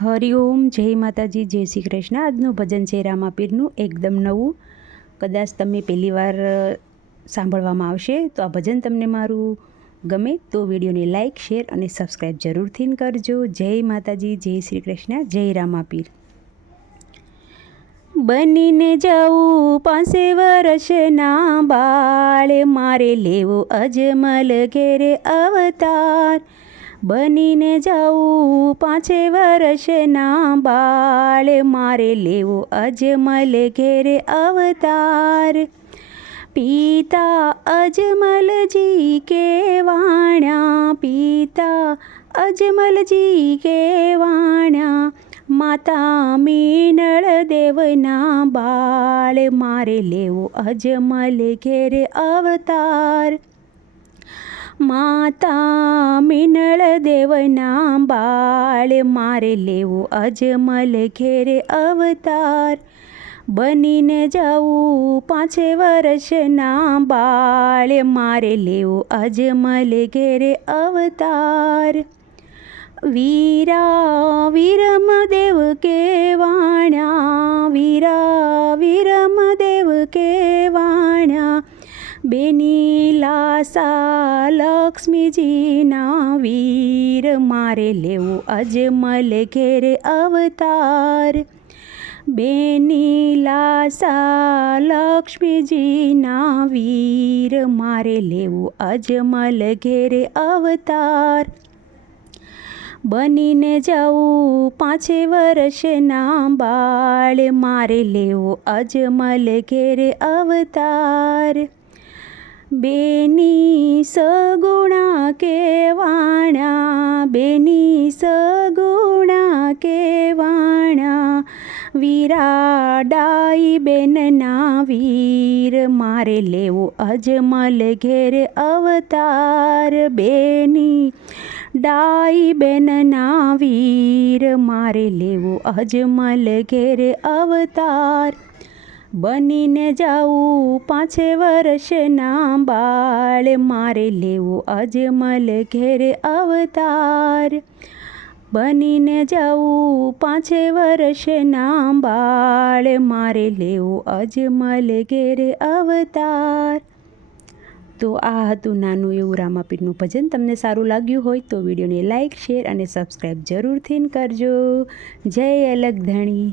હરિઓમ જય માતાજી, જય શ્રી કૃષ્ણ. આજનું ભજન છે રામાપીરનું, એકદમ નવું. કદાચ તમે પહેલી વાર સાંભળવામાં આવશે, તો આ ભજન તમને મારું ગમે તો વિડીયોને લાઇક શેર અને સબસ્ક્રાઈબ જરૂરથી કરજો. જય માતાજી, જય શ્રી કૃષ્ણ, જય રામાપીર. બનીને જાઉં પાસે વર્ષના બાળ, મારે લેવો અજમલ ઘેરે અવતાર. બનીને જાઉં પાંચે વર્ષના બાળ. મારે લેવો અજમલ ઘેરે અવતાર. પિતા અજમલજી કેવાણ્યા. પિતા અજમલજી કેવાણ્યા. માતા મીનળ દેવના બાળ. મારે લેવો અજમલ ઘેરે અવતાર. માતા મિનળ દેવના બાળ મારે લેવો અજમલ ઘેરે અવતાર. બનીને જાઉં પાંચે વર્ષના બાળ મારે લેવો અજમલ ઘેરે અવતાર. વીરા વિરમ દેવ કેવાણ્યા વીરા વિરમ દેવ કેવાણ્યા બેની લાસા લક્ષ્મીજીના વીર, મારે લેવો અજમલ ઘેરે અવતાર. બેની લાસા લક્ષ્મીજીના વીર, મારે લેવું અજમલ ઘેરે અવતાર. બનીને જાઉં પાંચે વર્ષના બાળ, મારે લેવો અજમલ ઘેરે અવતાર. બેની સગુણા કેવાણા, બેની સગુણા કેવાણા વીરા ડાઈ બેનના વીર, મારે લેવો અજમલ ઘેર અવતાર, બેની ડાઈ બેનના વીર, મારે લેવો અજમલ ઘેર અવતાર. બનીને જાઉં પાંચે વર્ષના બાળ. મારે લેવો અજમલ ઘેર અવતાર. બનીને જાઉં પાંચે વર્ષના બાળ. મારે લેવો અજમલ ઘેર અવતાર. તો આ હતું નાનું એવું રામાપીરનું ભજન. તમને સારું લાગ્યું હોય તો વિડીયોને લાઇક શેર અને સબસ્ક્રાઈબ જરૂરથી કરજો. જય અલગ ધણી